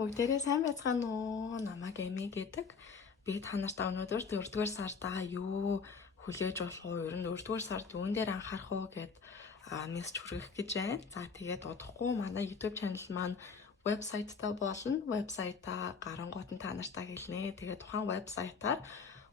бүгдээрээ сайн байцгаана уу? Намайг Эми гэдэг. Би та нартай өнөөдөр 4-р сартаа юу хүлээж болох уу? Ер нь 4-р сард юун дээр анхаарах уу гэд мессеж хүргэх гэж байна. За тэгээд удахгүй манай YouTube channel маань вебсайттай болно. Вебсайтаа гарангуут нь та нартай хэлнэ. Тэгээд тухайн вебсайтаар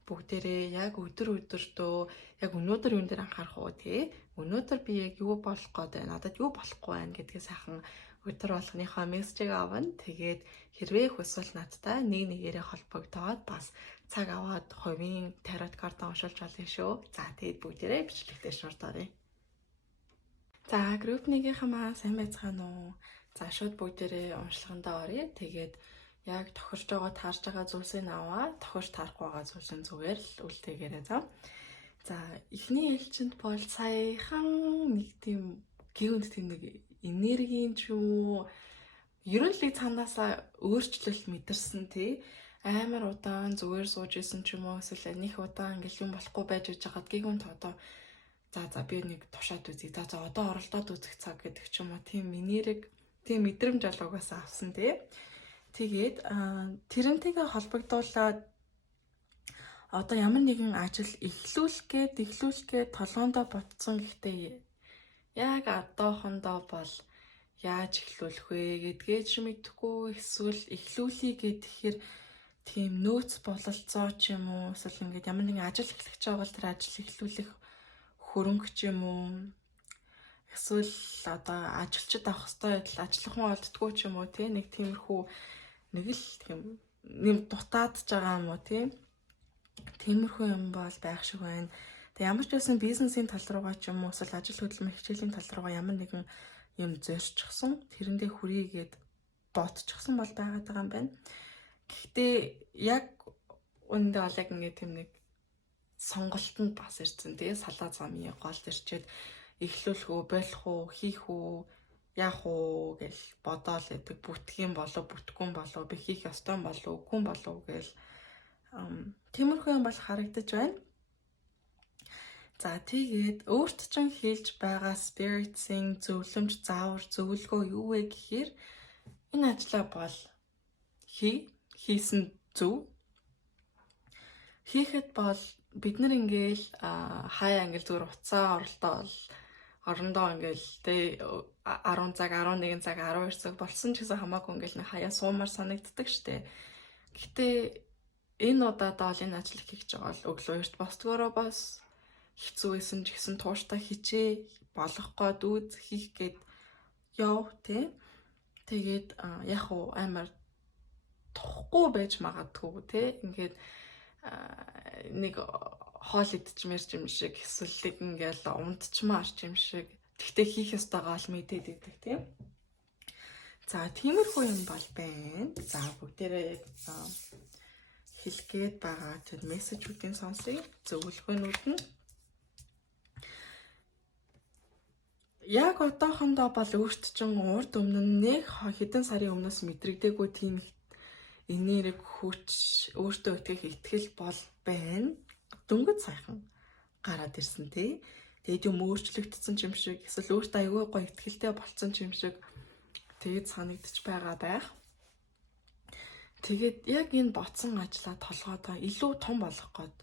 бүгдээрээ яг өдөртөө яг өнөөдөр юун дээр анхаарах уу тий? Өнөөдөр би яг юу болох гээд байна? Надад юу болохгүй байна гэдгээ сайхан өдөр болгоныхоо мессежийг авна. Тэгээд хэрвээ хүсвэл надтай нэгээрээ холбогдоод бас цаг аваад хувийн тарот карт уншуулж болно шүү. За тэгээд бүгдээрээ бичлэгтээ шуурдаарай. За групп 1-ийнхэн маань сайн байцгаана уу? За шууд бүгдээрээ уншлагандаа оръё. Тэгээд яг тохирч байгаа таарж байгаа зүйлсийг аваа, тохирч таарахгүй байгаа зүйлсийн зүгээр л үлдээгээрэй за. За эхний ээлжинд бол саяхан нэг тийм гүнд тийм нэг энергийн ч юм уу ерөн л цаанаасаа өөрчлөлт мэдэрсэн тий амар удаан зүгээр сууж исэн ч юм уу эсвэл нэг удаан ингээл юм болохгүй байж байгаад гэгүнт одоо за би нэг тушаад үзье за одоо оролдоод үзэх цаг гэдэг ч юм уу тийм энерги тийм мэдрэмж алгаас авсан тий тэгээд тэрнтэйгээ холбогдуулаад одоо ямар нэгэн ажил эхлүүлэхэд толгоондоо ботсон гэхдээ яг одоохондоо бол яаж эхлүүлэх вэ гэдгээ ч мэдэхгүй эсвэл эхлүүлэе гэхээр тийм нөөц бололцоо ч юм уу эсвэл ингээд ямар нэгэн ажил эхлэх гэж байгаа бол тэр ажил эхлүүлэх хөрөнгө ч юм уу эсвэл одоо ажилчид авах хэвээр ажиллах хүн олддгүй ч юм уу тий нэг тиймэрхүү нэг л тийм нэм дутаадж байгаа юм уу тий тиймэрхүү юм бол байх шиг байна. Тэг ямар ч байсан бизнесийн тал руугаа ч юм уу эсвэл ажил хөдөлмөр хичээлийн тал руугаа ямар нэгэн юм зорьчихсон тэрэндээ хүрийгээд ботчихсон бол байгаад байгаа юм байна. Гэхдээ яг үндэ бол яг ингэ тийм нэг сонголтонд бас ирсэн тэгээ салаа замын гол ирчээд эхлүүлэх үү, болох уу, хийх үү, яах уу гэж бодоол байдаг. Бүтэх юм болов, бүтэхгүй юм болов, би хийх ёстой юм болов, үгүй юм болов гэж тиймэрхүү юм бол харагдаж байна. За тэгээд өөрт чинь хэлж байгаа спиритсийн зөвлөмж, заавар, зөвлөгөө юу вэ гэхээр энэ ажлаа бол хийсэн зөв. Хийхэд бол бид нар ингээл хаяа ингээл зүгээр уцаа орондоо ингээл тэ 10 цаг, 11 цаг, 12 цаг болсон ч гэсэн хамаагүй ингээл хаяа суумаар санагддаг штэ. Гэтэ энэ удаадаа бол энэ ажил хийх гэж байгаа бол өглөө эрт босдгоороо бас хэцүү байсан ч гэсэн тууштай хичээ болох гээд үз хийх гээд яв тий. Тэгээд яг уу амар тухгүй байж магадгүй тий. Ингээд нэг хоол идчихмээр юм шиг эсвэл ингээл унтчмаар юм шиг. Тэгтээ хийх ёстойгоо л мэдээд идэг тий. За тиймэрхүү юм бол байна. За бүгдээрээ хэлгээд байгаа тэр мессежүүдийн сонсъё. Зөвлөгөөнүүд нь яг одоохондоо бол өөрт чинь урд өмнө нэг хэдэн сарын өмнөөс мэдрэгдээгүй тийм энерги хүч өөртөө итгэх бол байна. Дөнгөж сайхан гараад ирсэн тий. Тэгээд юм өөрчлөгдсөн юм шиг эсвэл өөртөө аягүй гоё ихтгэлтэй болцсон юм шиг тэгээд санагдчих байгаа байх. Тэгээд яг энэ ботсон ажлаа толгойдоо илүү том болгох гээд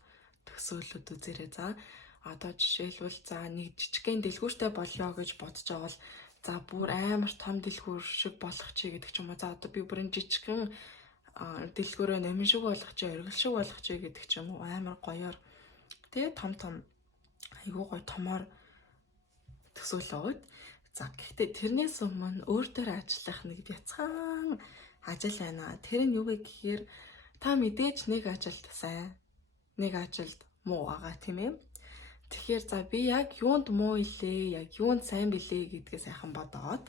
төсөөлөд үзээрэй за. Одоо жишээлбэл за нэг жижигхэн дэлгүүртэй болёо гэж бодож байгаа бол за бүр амар том дэлгүүр шиг болгох чи гэдэг ч юм уу. За одоо би бүрэн жижигхэн дэлгүүрөө нэмэн шиг болгох чи, оргил шиг болгох чи гэдэг ч юм уу. Амар гоёор тэгээ том айгуу гоё томоор төсөөлөөд. За гэхдээ тэрнээс өмнө өөр дээр ажиллах нэг бяцхан ажил байна. Тэр нь юу вэ гэхээр та мэдээж нэг ажилд сайн, нэг ажилд муу байгаа тийм ээ. Тэгэхээр за би яг юунд муу илээ, яг юунд сайн билээ гэдгээ сайхан бодоод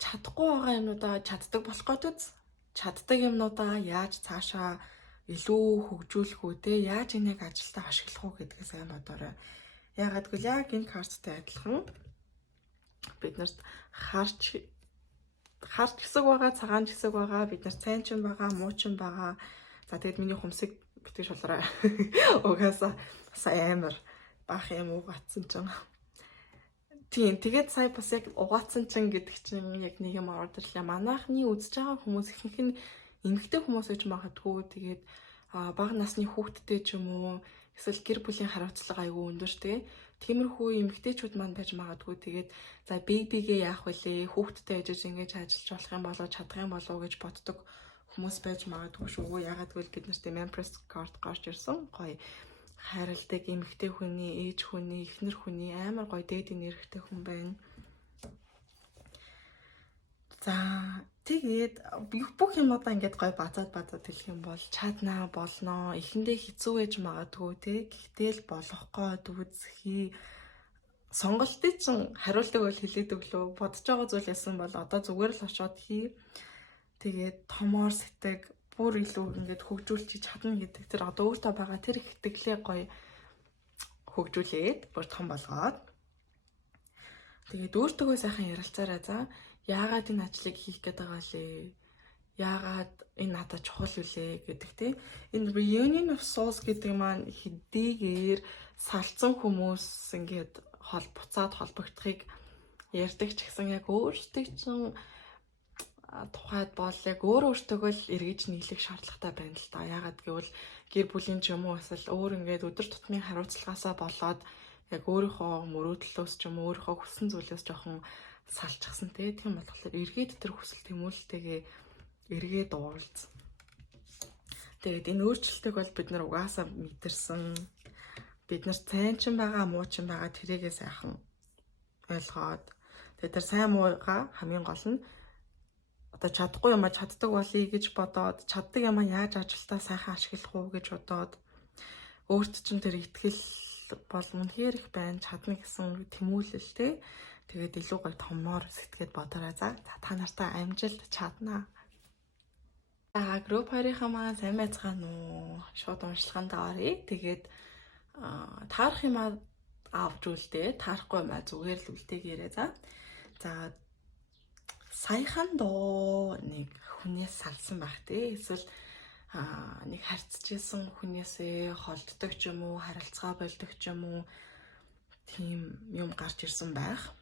чадахгүй байгаа юмудаа чаддаг болох гээд үз. Чаддаг юмнуудаа яаж цаашаа илүү хөгжүүлэх үү те, яаж энийг ажилдаа ашиглах уу гэдгээ сайн бодоорой. Ягаад гэвэл яг энэ карттай адилхан бид нарт харж хэсэг байгаа, цагаан хэсэг байгаа, бид нар сайн ч байгаа, муу ч байгаа. За тэгээд миний хүмсэг битгий шалраа. Угаасаа амар баах юм уу гацсан ч юм. Тийм тэгээд сая бас яг угаацсан чинь гэдэг чинь яг нэг юм ороод ирлээ. Манайхны үзэж байгаа хүмүүс ихэнх нь эмэгтэй хүмүүс гэж магадгүй. Тэгээд бага насны хүүхэдтэй ч юм уу эсвэл гэр бүлийн хариуцлага аягүй өндөр тий. Тиймэрхүү эмэгтэйчүүд маань байж магадгүй. Тэгээд за бэбигээ яах вүлээ? Хүүхэдтэй ээжэж ингэж ажиллаж болох юм болоо чадах юм болоо гэж боддог хүмүүс байж магадгүй шүү. Ягаад гэвэл бид нарт Empress card гарч ирсэн. Гоё хайрладаг эмэгтэй хүний, ээж хүний, эхнэр хүний амар гоё дээдийн нэрхтэй хүн байна. За тэгээд бүх юмудаа ингээд гоё базаад хэлэх юм бол чаднаа болноо. Эхэндээ хэцүү байж магадгүй те. Гэхдээ л болохгүй үзхий. Сонголтыг чинь хариултыг бол хэлээд өглөө. Бодож байгаа зүйл ясан бол одоо зүгээр л очоод хий. Тэгээд томоор сэтэг бүр илүү ингээд хөгжүүлж чадна гэдэг тэр одоо өөртөө байгаа тэр их итгэлээ гоё хөгжүүлээд бүр том болгоод тэгээд өөртөөгөө сайхан ярилцаарай за яагаад энэ ажлыг хийх гээд байгаа лээ яагаад энэ надад чухал үлээ гэдэг тийм энэ reunion of souls гэдэг маань хэдийгээр салцсан хүмүүс ингээд буцаад холбогдохыг ярьдаг ч гэсэн яг өөртөө чинь тухайд бол яг өөртөөгөө л эргэж нийлэх шаардлагатай байна л та. Ягаад гэвэл гэр бүлийн ч юм уу эсвэл өөр ингээд өдөр тутмын хариуцлагаасаа болоод яг өөрийнхөө мөрөөдлөөс ч юм уу өөрийнхөө хүссэн зүйлээс жоохон салчихсан тийм болохоор эргээд тэр хүсэл тэмүүлэлтэйгээ эргээд уулз. Тэгээд энэ өөрчлөлтийг бол бид нар угаасаа мэдэрсэн. Бид нар сайн ч байгаа муу ч байгаа тэрийгээ сайхан ойлгоод тэгээд тэр сайн муугаа хамгийн гол нь одоо чадахгүй юм а чаддаг болъё гэж бодоод чаддаг юм а яаж ажилдаа сайхан ашиглах уу гэж бодоод өөрт чинь тэр итгэл бол үнэхээр их байна чадна гэсэн тэмүүлэл те тэгээд илүү гоё томоор сэтгэхэд бодорой за та нартай амжилт чадна. За групп 2-ынхаа маань сайн байцгаана уу шууд уншлагандаа оръё. Тэгээд таарах юм авч үлдээ таарахгүй юм зүгээр л үлдээгээрэй за. За саяхан доо нэг хүнээс салсан байх тий. Эсвэл нэг харьцажсэн хүнээсээ холддог ч юм уу, харилцаа болдог ч юм уу тийм юм гарч ирсэн байх.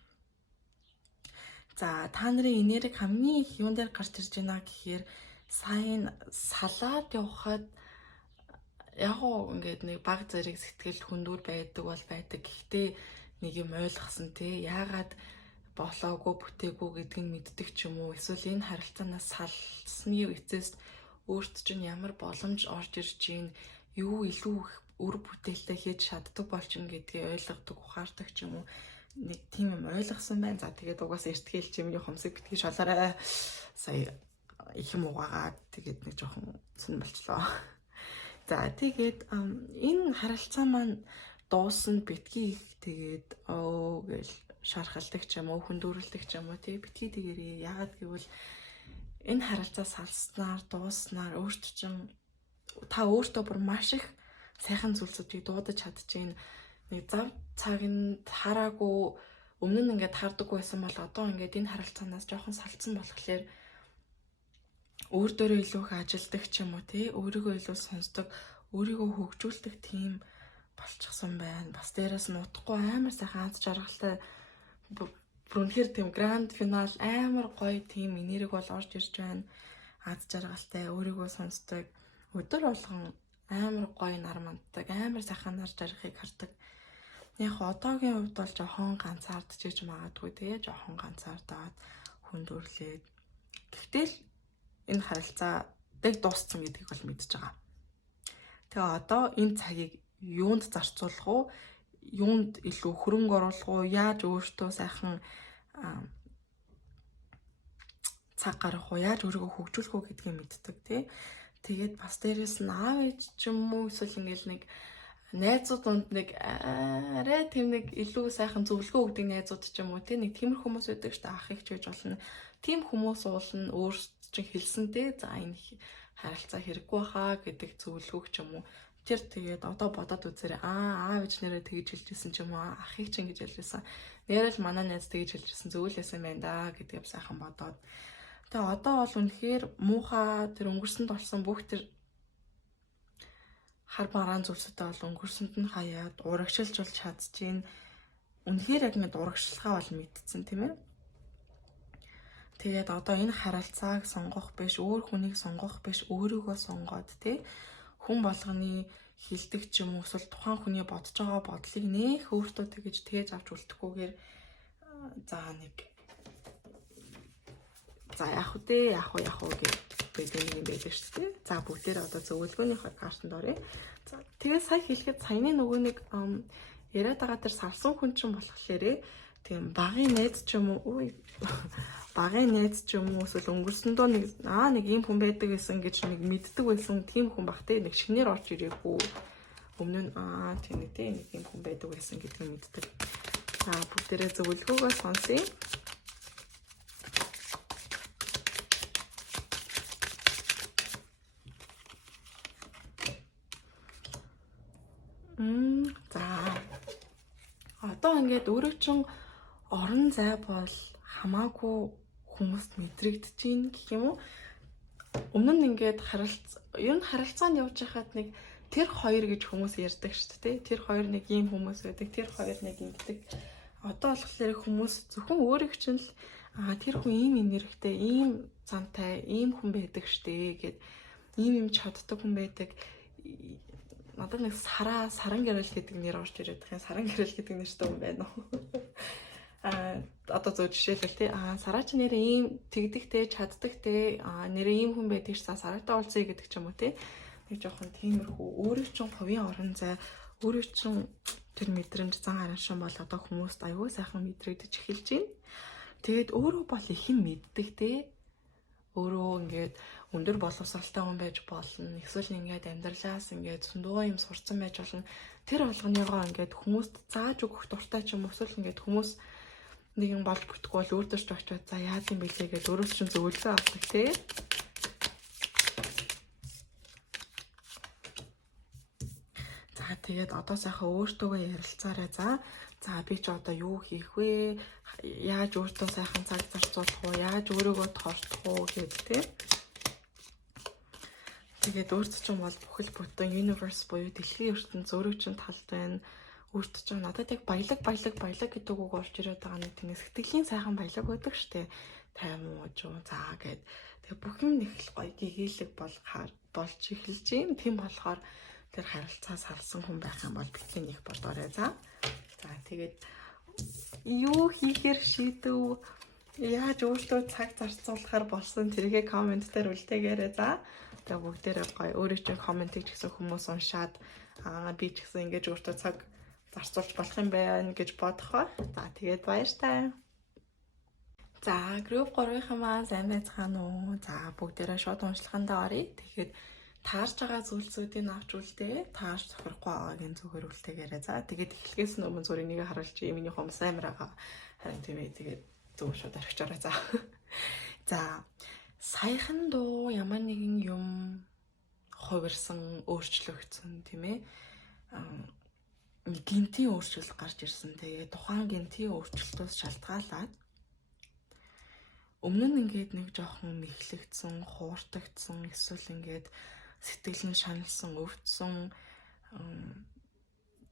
За та нарын энерги хамгийн их юун дээр гарч ирж байна гэхээр сайн салаад явхад яг ингээд нэг баг зэрэг сэтгэл хүндүр байдаг бол байдаг. Гэхдээ нэг юм ойлгосон тий. Яагаад болоогүй бүтээгүй гэдгийг мэддэг ч юм уу эсвэл энэ харилцаанаас салсны эцэст өөрт чинь ямар боломж орж ирж чинь юу илүү үр бүтээлтэй хийж чаддаг болчихно гэдгийг ойлгодог ухаардаг ч юм уу нэг тийм юм ойлгосон байна. За тэгээд угаасаа эртгээл чимний хомсог битгий шолоорой сая их юм угаагаад тэгээд нэг жоохон сүн болчлоо. За тэгээд энэ харилцаа маань дуусна битгий их тэгээд гэл шархалдаг ч юм уу хүндүрэлдэг ч юм уу тий битгий тэгэрээ яагаад гэвэл энэ харилцаа салснаар дууснаар өөрт чинь та өөртөө бүр маш их сайхан зүйлсүүдийг дуудаж чадчихээн нэг зав цаг нь хараагүй өмнө нь ингээд хардаггүй байсан бол одоо ингээд энэ харилцаанаас жоохон салцсан болохоор өөр дөрөө илүү их ажилдаг ч юм уу тий өөрийгөө илүү сонсдог өөрийгөө хөгжүүлдэг тийм болчихсон байна бас дээрэс нь утгагүй амар сайхан аз жаргалтай бүрнэхэр тийм гранд финал амар гоё тийм энерги бол орж ирж байна. Аз жаргалтай өөрийгөө сонсдог. Өдөр болгон амар гоё нар манддаг. Амар сайхан нар жаргахыг хардаг. Яг одоогийн хувьд бол жоохон ганцаардж иж магадгүй тэгээ жоохон ганцаардаад хүндүрлээд. Гэвтэл энэ харилцаадаг дууссан гэдгийг бол мэдж байгаа. Тэгээ одоо энэ цагийг юунд зарцуулах уу? Юунд илүү хөрөнгө оруулах уу? Яаж өөртөө сайхан цаг гаргах уу? Яаж өөрийгөө хөгжүүлэх үү гэдгийг мэддэг тий. Тэгээд бас дээрэс нь аав ээж ч юм уу эсвэл ингээл нэг найзууд донд нэг арай тийм нэг илүү сайхан зөвлөгөө өгдөг найзууд ч юм уу тий нэг тиймэр хүмүүс байдаг шүү дээ ах их ч гэж болно. Тийм хүмүүс уулна өөрсд чинь хэлсэнтэй за энэ харилцаа хэрэггүй хаа гэдэг зөвлөгөө ч юм уу. Тэр тэгээд одоо бодоод үзээрэй. Аав ээж нэрээ тэгж хэлжсэн ч юм уу ахыг ч ингэж хэлжсэн. Нэрэл манай найз тэгж хэлжсэн зөвлөсөн байна да гэдгийг сайхан бодоод. Тэгээ одоо бол үнэхээр муухай тэр өнгөрсөнд болсон бүх тэр хар бараан зүйлсүүдээ бол өнгөрсөнд нь хаяад урагшилж бол чадчихээн. үнэхээр яг нэг урагшилгаа бол мэдсэн тийм ээ. Тэгээд одоо энэ харилцааг сонгох биш, өөр хүнийг сонгох биш, өөрийгөө сонгоод тий хүн болгоны хилдэг ч юм уу эсвэл тухайн хүний бодож байгаа бодлыг нэх өөртөө тэгж авч үлдэхгүйгээр за яах вэ гэж байдаг нэг юм байдаг шүү дээ. За бүгдээр одоо зөвлөгөөнийхөө картанд оръё. За тэгээд сая хэлэхэд саяны нөгөө нэг яриад байгаа тэр сарсан хүн чинь болохоор тийм багын найз ч юм уу эсвэл өнгөрсөндөө нэг ийм хүн байдаг гэсэн гэж нэг мэддэг байсан тийм хүн бах те нэг шинээр орж ирээгүй. Өмнө нь тийм нэг ийм хүн байдаг байсан гэдгийг мэддэг. За бүгдээрээ зөвлөгөөгөө сонсъё. За одоо ингээд өөрөө чин орон зай бол хамаагүй хүмүүст мэдрэгдэж байна гэх юм уу. Өмнө нь ингээд харилцаанд явж байхад нэг тэр хоёр гэж хүмүүс ярьдаг шүү дээ. Тэр хоёр нэг ийм хүмүүс байдаг, тэр хоёр нэг ингэдэг. Одоо болохоор хүмүүс зөвхөн өөрийг чинь л тэр хүн ийм энергитэй, ийм зантай, ийм хүн байдаг штэ гэд ийм чаддаг хүн байдаг. Надад нэг саран гэрэл гэдэг нэр орж ирээд байгаа. Саран гэрэл гэдэг нэртэй хүн байна уу? Одоо зөв жишээлбэл тий сараа ч нэрээ ийм тэгдэгтэй, чаддагтэй нэрээ ийм хүн байдаг ш сараатай уулзъя гэдэг ч юм уу тий. Нэг жоохон тиймэрхүү өөрөө чинь хувийн орон зай, өөрөө чинь тэр мэдрэмж зан араншин бол одоо хүмүүст аюул сайхан мэдрэгдэж эхэлж байна. Тэгээд өөрөө бол их юм мэддэг тий. Өөрөө ингээд өндөр боловсралтай хүн байж болно. Эсвэл ингээд амьдралаас ингээд сундуугаа юм сурцсан байж болно. Тэр болгоныгоо ингээд хүмүүст зааж өгөх дуртай ч юм уу эсвэл ингээд хүмүүс нэг юм болж бүтэхгүй бол өөртөө ч очиод за яад юм бэлээ гэж өөрөөс чинь зөвлөгөө авдаг тий. За тэгээд одоо сайхан өөртөөгөө ярилцаарай. За би ч одоо юу хийх вэ? Яаж өөртөө сайхан цаг зарцуулах вэ? Яаж өөрийгөө тоордох вэ гэдэг тий. Тэгээд өөртөө ч юм бол бүхэл бүтэн universe буюу дэлхийн ертөнц өөрөө чинь талд байна. Өөртөө ч надад яг баялаг гэдэг үг орж ирээд байгаа нэг тийм сэтгэлийн сайхан баялаг байдаг штэ. Тайван ууж за гэд. Тэгээ бүх юм нэг л гоё гэгээлэг болж эхэлж юм. Тийм болохоор тэр харилцаа салсан хүн байх юм бол битгий нэг бодоорой. За тэгээд юу хийхээр шийдэв? Яаж өөртөө цаг зарцуулахаар болсон тэргээ комент дээр үлдээгээрэй. За тэгээ бүгдээрээ гоё өөрөө чинь комментиг ч гэсэн хүмүүс уншаад би ч гэсэн ингэж өөртөө цаг зарцуулж болох юм байна гэж бодох ба. За тэгээд баяртай. За групп 3-ын маань сайн байцгаана уу? За бүгдээрээ шууд уншлагандаа оръё. Тэгэхээр таарж байгаа зүйлсүүдийг авч үлдээ. Таарж зохирохгүй байгаагийн зүгээр үлдээгээрэй. За тэгээд эхлэхээс өмнө зүгээр энийг харуулж миний хүмүүс амар байгаа. Харин тийм ээ тэгээд зөв шууд орхичоорой. За саяхан доо ямар нэгэн юм хувирсан, өөрчлөгдсөн тийм ээ. Гинтийн өөрчлөлт гарч ирсэн. Тэгээд тухайн гинтийн өөрчлөлтөөс шалтгаалаад өмнө нь ингээд нэг жоохон мэхлэгдсэн, хууртагдсан, эсвэл ингээд сэтгэл нь шаналсан, өвдсөн,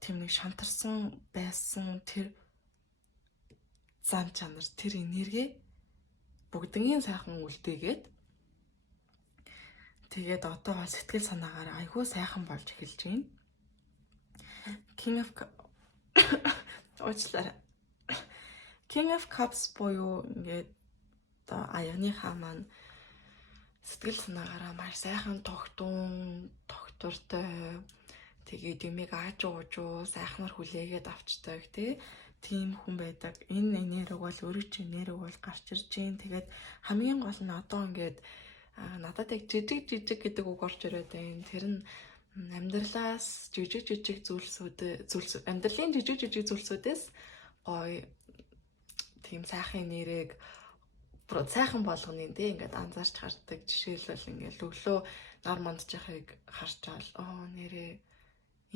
тийм нэг шантарсан байсан тэр зан чанар, тэр энерги бүгднийг сайхан үлдээгээд тэгээд одоо бол сэтгэл санаагаар айгүй сайхан болж эхэлж байна. King of Cups буюу ингээд одоо аяныхаа маань сэтгэл санаагаараа маш сайхан тогтвортой тэгээд юмыг ааж ууж сайхнаар хүлээгээд авчдаг тийм хүн байдаг. Энэ энерги бол өөрөө чинь энерги бол гарч ирж байна. Тэгээд хамгийн гол нь одоо ингээд надад яг жижиг гэдэг үг орж ирээд байна. Тэр нь амьдралаас жижиг амьдралын жижиг зүйлсүүдээс гоё тийм сайхан энергийг сайхан болгоны ингээд анзаарч хардаг. Жишээлбэл ингээд өглөө нар мандж яхахыг харчаал нэрээ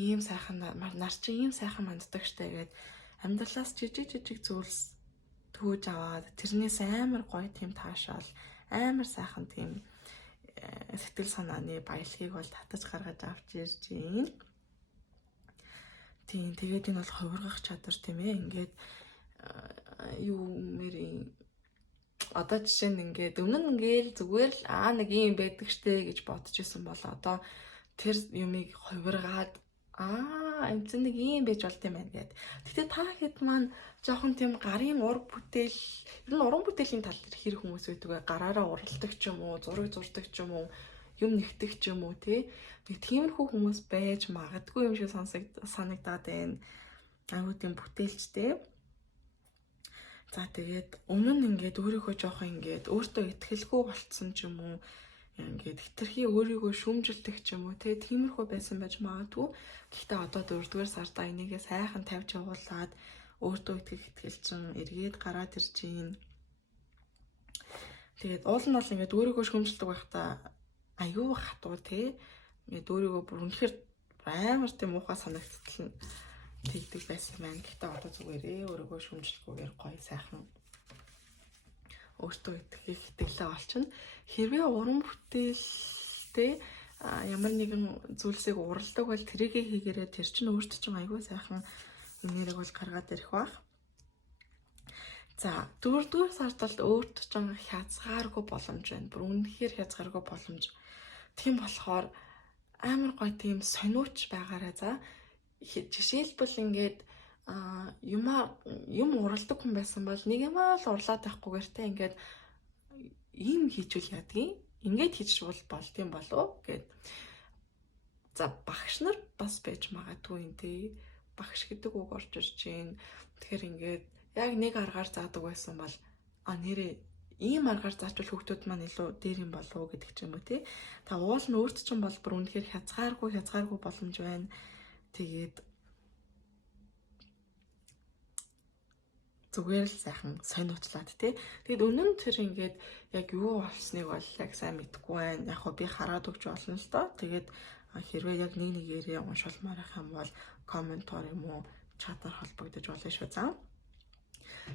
ийм сайхан нар чи ийм сайхан манддаг штэ гэгээд амьдралаас жижиг зүйлс төөж аваад тэрнээс амар гоё тийм таашаал амар сайхан тийм сэтгэл санааны баялагийг бол татаж гаргаж авч ирж байна. Тийм тэгээд энэ бол хувиргах чадвар тийм ээ. Ингээд юу мэрийн одоо жишээ нь ингээд өмнө нь ингээд зүгээр л нэг юм байдаг штэ гэж бодож исэн бол одоо тэр юмыг хувиргаад энд нэг юм байж болт юм байна гэд. Гэтэ та хэд маань жоохон тийм гарын ур бүтээл, ер нь уран бүтээлийн тал дээр хэр хүмүүс байдаг вэ? Гараараа уралдаг ч юм уу, зураг зурдаг ч юм уу, юм нэгтгэх ч юм уу тий. Нэг тиймэрхүү хүмүүс байж магадгүй юм шиг санагдаад байна. Айгуу тийм бүтээлчтэй. За тэгээд өмнө нь ингээд өөрийгөө жоохон ингээд өөртөө ихтгэлгүй болцсон ч юм уу, ингээд хитрхи өөрийгөө шүүмжилдэг ч юм уу тиймэрхүү байсан байж магадгүй. Гэхдээ одоо 4-р сарда энийгээ сайхан тавьж явуулаад өөртөө ихтгэлчин эргээд гараад ирж байна. Тэгээд уул нь бол ингээд өөрийгөө шүүмжилдэг байхдаа аюу хатуу тий. Ингээд өөрийгөө бүр үнэхээр амар тийм муухай санагдтал нь тэгдэг байсан маань. Гэхдээ одоо зүгээрээ өөрийгөө шүүмжлэхгүйгээр гоё сайхан өөртөө итгэлээ олчихно. Хэрвээ уран бүтээлтэй ямар нэгэн зүйлсийг уралдаг бол тэрийгээ хийгээрээ тэр чинь өөртөө чинь аюу сайхан нэрийг бол гаргаад ирэх бах. За 4-р сард бол өөртөө чинь хязгааргүй боломж байна. Бүр үнэхээр хязгааргүй боломж. Тийм болохоор амар гоё тийм сониуч байгаарай за. Жишээлбэл ингээд юм уралдаг хүн байсан бол нэг юм л урлаад байхгүйгээр те ингээд ийм хийжүүл ядгийг ингээд хийж болт юм болов гэд. За багш нар бас байж магадгүй юм те. Багш гэдэг үг орж ирж байна. Тэгэхээр ингээд яг нэг аргаар заадаг байсан бол нэрээ ийм аргаар заачвал хүүхдүүд маань илүү дээр юм болов гэдэг ч юм уу тий. Та уул нь өөрт чинь бол бүр үнэхээр хязгааргүй боломж байна. Тэгээд зүгээр л сайхан сониучлаад тий. Тэгэд үнэн тэр ингээд яг юу болсныг бол яг сайн мэдэхгүй байна. Яг хөө би хараад өгч болно л доо. Тэгээд хэрвээ яг нэгээрээ уншуулмаар байх юм бол комментор юм уу чатаар холбогдож болно шүү заа.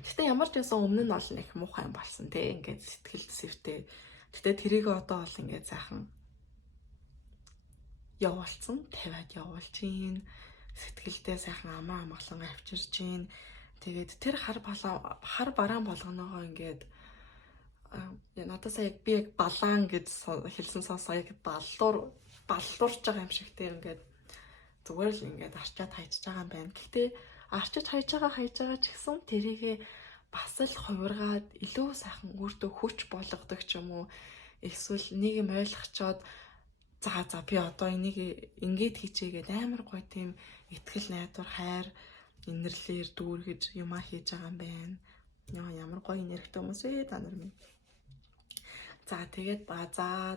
Гэтэ ямар ч байсан өмнө нь бол нэг муухай юм болсон тий. Ингээд сэтгэл зүйтэй. Гэтэ тэрийг одоо бол ингээд сайхан явуулсан, тавиад явуулж гин. Сэтгэлдээ сайхан амгалан авчирж гин. Тэгээд тэр хар бараан болгоноогоо ингээд надаас яг би яг балаан гэж хэлсэн сонсоо яг баллуурж байгаа юм шиг тийм ингээд зүгээр л ингээд арчаад хайж байгаа юм байна. Гэхдээ арчиж хайж байгаа ч гэсэн тэрийгээ бас л хувиргаад илүү сайхан өөртөө хүч болгодог ч юм уу. Эсвэл нэг юм ойлгочоод за би одоо энийг ингээд хийчээгээд амар гоё тийм итгэл найдвар хайр инэрлэр дүүргэж юмаа хийж байгаа юм байна. Ямар гоё нэрхтээ хүмүүс ээ та нар минь. За тэгээд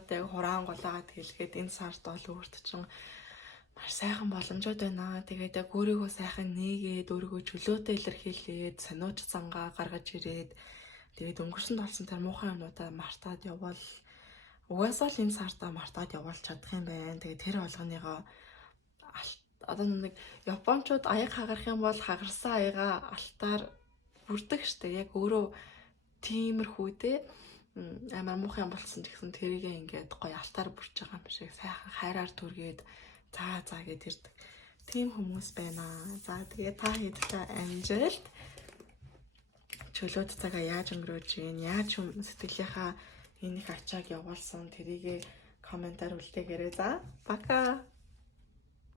тэг хураан гулаагаад хэлгээд энэ сард бол өөрт чинь маш сайхан боломжууд байна. Тэгээд яг өөрийгөө сайхан нээгээд өөрийгөө чөлөөтэй илэрхийлээд сониуч зангаа гаргаж ирээд тэгээд өнгөрсөнд болсон тэр муухай юмнуудаа мартаад явбал угаасаа л энэ сартаа мартаад явуулж чадах юм байна. Тэгээд тэр болгоныгоо одоо нэг японочууд аяг хагарах юм бол хагарсан аяга алтаар бүрдэг штэ. Яг өөрөө тиймэрхүү те амар муухай юм болсон ч гэсэн тэрийгээ ингээд гоё алтаар бүрж байгаа юм шиг сайхан хайраар түргээд за гэд ирдэг. Тийм хүмүүс байна. За тэгээ та хэдтэй амжилт. Чөлөөт цагаа яаж өнгөрөөж гин, яаж сэтгэлийнхаа энэ их ачааг явуулсан тэрийгээ комментаар үлдээгээрэй за. Пока.